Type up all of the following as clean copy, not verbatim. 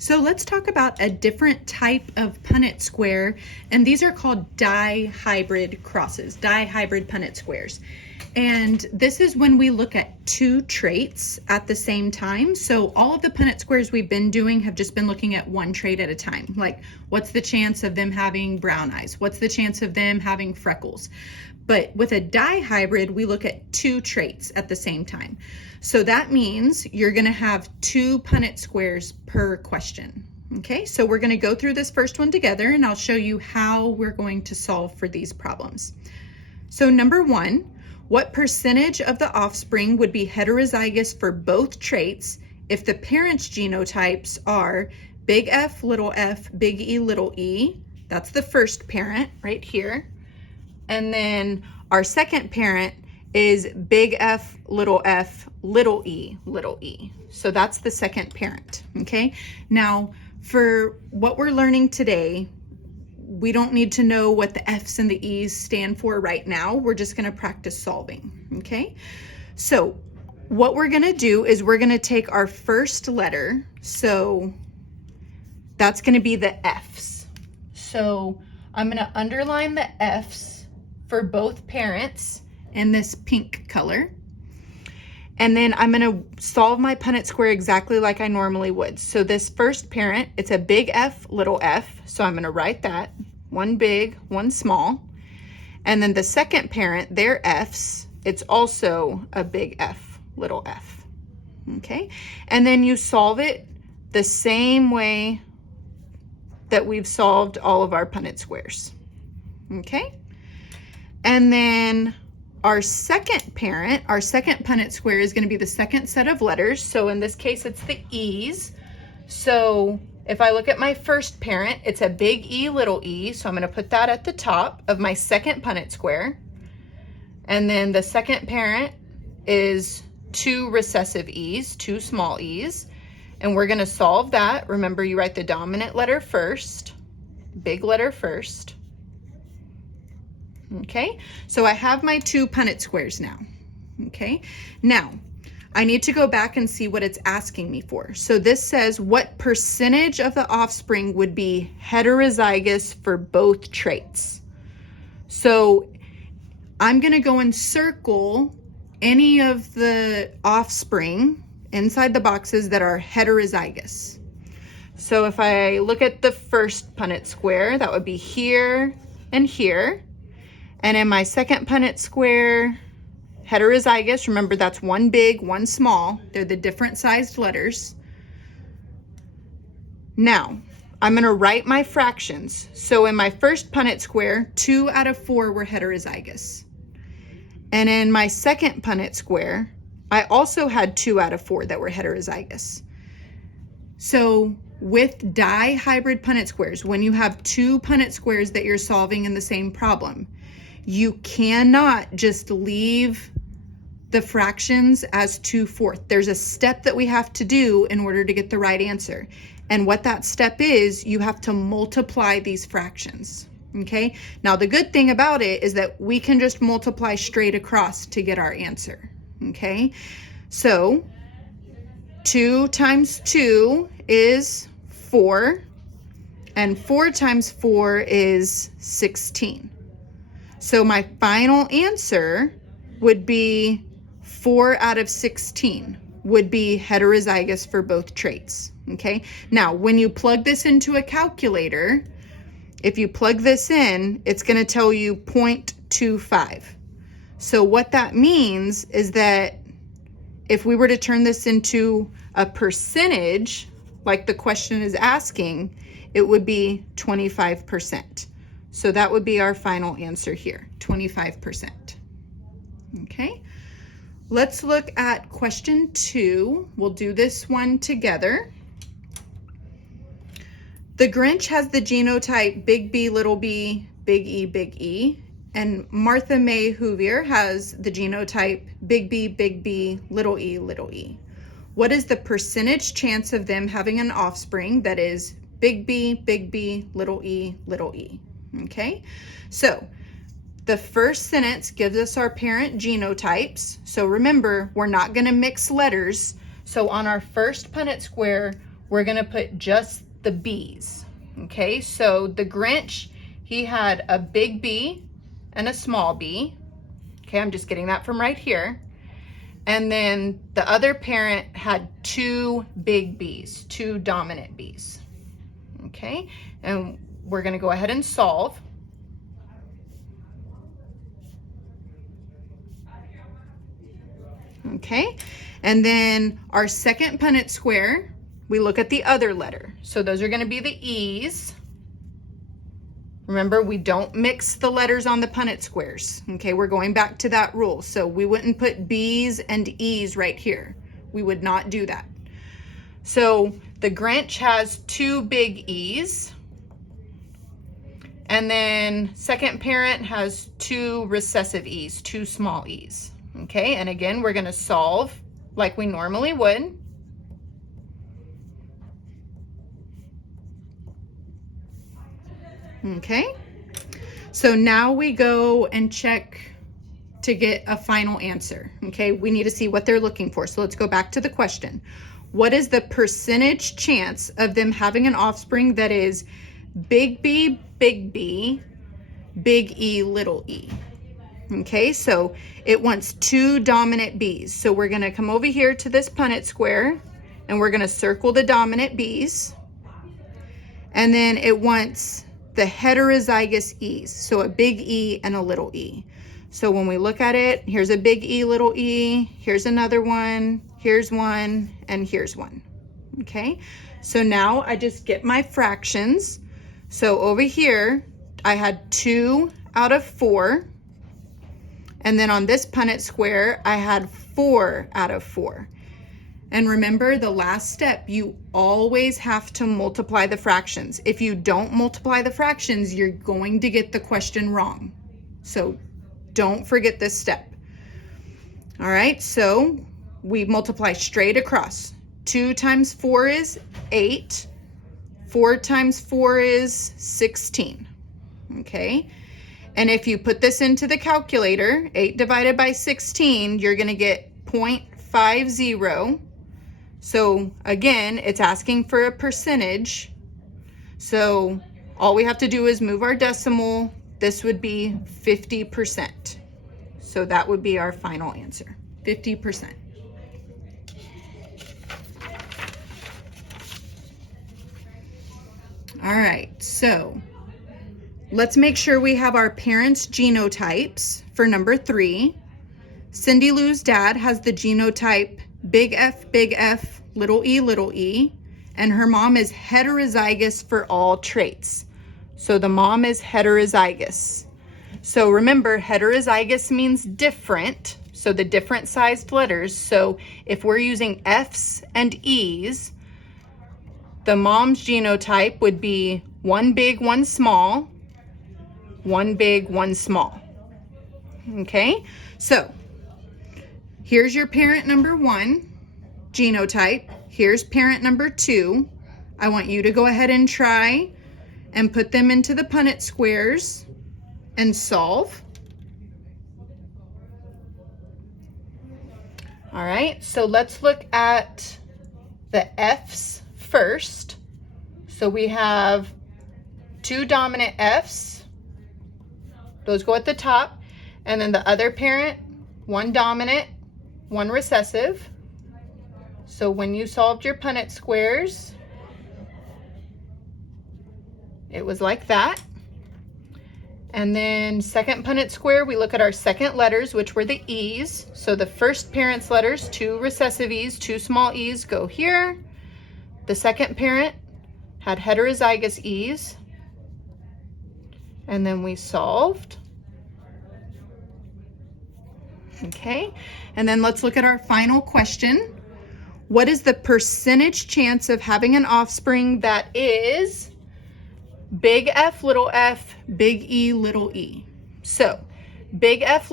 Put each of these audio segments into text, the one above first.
So let's talk about a different type of Punnett square, and these are called dihybrid crosses, dihybrid Punnett squares. And this is when we look at two traits at the same time. So all of the Punnett squares we've been doing have just been looking at one trait at a time. Like, what's the chance of them having brown eyes? What's the chance of them having freckles? But with a dihybrid, we look at two traits at the same time. So that means you're gonna have two Punnett squares per question. Okay, so we're gonna go through this first one together and I'll show you how we're going to solve for these problems. So number one, what percentage of the offspring would be heterozygous for both traits if the parents' genotypes are big F, big E, little e? That's the first parent right here. And then our second parent is big F, little e, little e. So that's the second parent, okay? Now, for what we're learning today, we don't need to know what the F's and the E's stand for right now. We're just gonna practice solving, okay? So what we're gonna do is we're gonna take our first letter. So that's gonna be the F's. So I'm gonna underline the F's for both parents in this pink color. And then I'm gonna solve my Punnett square exactly like I normally would. So this first parent, it's a big F, little f. So I'm gonna write that, one big, one small. And then the second parent, their F's, it's also a big F, little f, okay? And then you solve it the same way that we've solved all of our Punnett squares, okay? And then our second parent, our second Punnett square is going to be the second set of letters. So in this case, it's the E's. So if I look at my first parent, it's a big E, little e. So I'm going to put that at the top of my second Punnett square. And then the second parent is two recessive E's, two small e's. And we're going to solve that. Remember, you write the dominant letter first, big letter first. Okay, so I have my two Punnett squares now. Okay, now I need to go back and see what it's asking me for. So this says what percentage of the offspring would be heterozygous for both traits. So I'm going to go and circle any of the offspring inside the boxes that are heterozygous. So if I look at the first Punnett square, that would be here and here. And in my second Punnett square, heterozygous, remember that's one big, one small. They're the different sized letters. Now, I'm gonna write my fractions. So in my first Punnett square, 2 out of 4 were heterozygous. And in my second Punnett square, I also had 2 out of 4 that were heterozygous. So with dihybrid Punnett squares, when you have two Punnett squares that you're solving in the same problem, you cannot just leave the fractions as 2/4. There's a step that we have to do in order to get the right answer. And what that step is, you have to multiply these fractions, okay? Now, the good thing about it is that we can just multiply straight across to get our answer, okay? So 2 times 2 is 4, and 4 times 4 is 16. So my final answer would be 4 out of 16 would be heterozygous for both traits, okay? Now, when you plug this into a calculator, if you plug this in, it's gonna tell you 0.25. So what that means is that if we were to turn this into a percentage, like the question is asking, it would be 25%. So that would be our final answer here, 25%. Okay, let's look at question 2. We'll do this one together. The Grinch has the genotype big B, little b, big E, and Martha May Whovier has the genotype big B, little e. What is the percentage chance of them having an offspring that is big B, little e, okay? So the first sentence gives us our parent genotypes. So remember, we're not gonna mix letters. So on our first Punnett square, we're gonna put just the B's. Okay, so the Grinch, he had a big B and a small b. Okay, I'm just getting that from right here. And then the other parent had two big B's, two dominant B's. Okay, and we're gonna go ahead and solve. Okay, and then our second Punnett square, we look at the other letter. So those are gonna be the E's. Remember, we don't mix the letters on the Punnett squares. Okay, we're going back to that rule. So we wouldn't put B's and E's right here. We would not do that. So the Grinch has two big E's. And then second parent has two recessive E's, two small E's. Okay, and again, we're gonna solve like we normally would. Okay, so now we go and check to get a final answer. Okay, we need to see what they're looking for. So let's go back to the question. What is the percentage chance of them having an offspring that is big B, big B, big E, little e? Okay, so it wants two dominant B's. So we're gonna come over here to this Punnett square and we're gonna circle the dominant B's. And then it wants the heterozygous E's, so a big E and a little e. So when we look at it, here's a big E, little e, here's another one, here's one, and here's one. Okay, so now I just get my fractions. So over here, I had 2 out of 4. And then on this Punnett square, I had 4 out of 4. And remember, the last step, you always have to multiply the fractions. If you don't multiply the fractions, you're going to get the question wrong. So don't forget this step. All right, so we multiply straight across. 2 times 4 is 8. 4 times 4 is 16. Okay, and if you put this into the calculator, 8 divided by 16, you're gonna get 0.50. So again, it's asking for a percentage. So all we have to do is move our decimal. This would be 50%. So that would be our final answer, 50%. All right, so let's make sure we have our parents' genotypes for number 3. Cindy Lou's dad has the genotype big F, little e, and her mom is heterozygous for all traits. So the mom is heterozygous. So remember, heterozygous means different, so the different sized letters. So if we're using F's and E's, the mom's genotype would be 1 big, 1 small, 1 big, 1 small. Okay, so here's your parent number 1 genotype. Here's parent number 2. I want you to go ahead and try and put them into the Punnett squares and solve. All right, so let's look at the F's first. So we have 2 dominant F's. Those go at the top. And then the other parent, 1 dominant, 1 recessive. So when you solved your Punnett squares, it was like that. And then second Punnett square, we look at our second letters, which were the E's. So the first parent's letters, 2 recessive E's, 2 small e's, go here. The second parent had heterozygous E's. And then we solved. Okay, and then let's look at our final question. What is the percentage chance of having an offspring that is big F, big E, little e? So big F,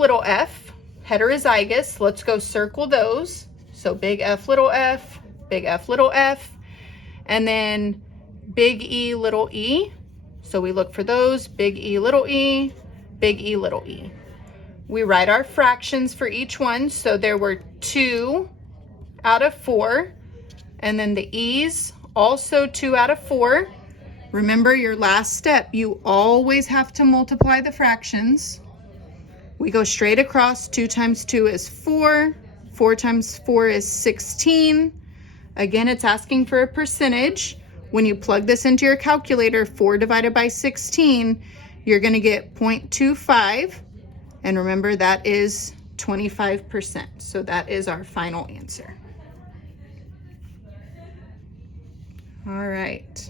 heterozygous, let's go circle those. So big F, big F, little f, and then big E, little e. So we look for those, big E, little e, big E, little e. We write our fractions for each one. So there were 2 out of 4, and then the E's also 2 out of 4. Remember your last step, you always have to multiply the fractions. We go straight across. 2 times 2 is 4. 4 times 4 is 16. Again, it's asking for a percentage. When you plug this into your calculator, 4 divided by 16, you're going to get 0.25. And remember, that is 25%. So that is our final answer. All right.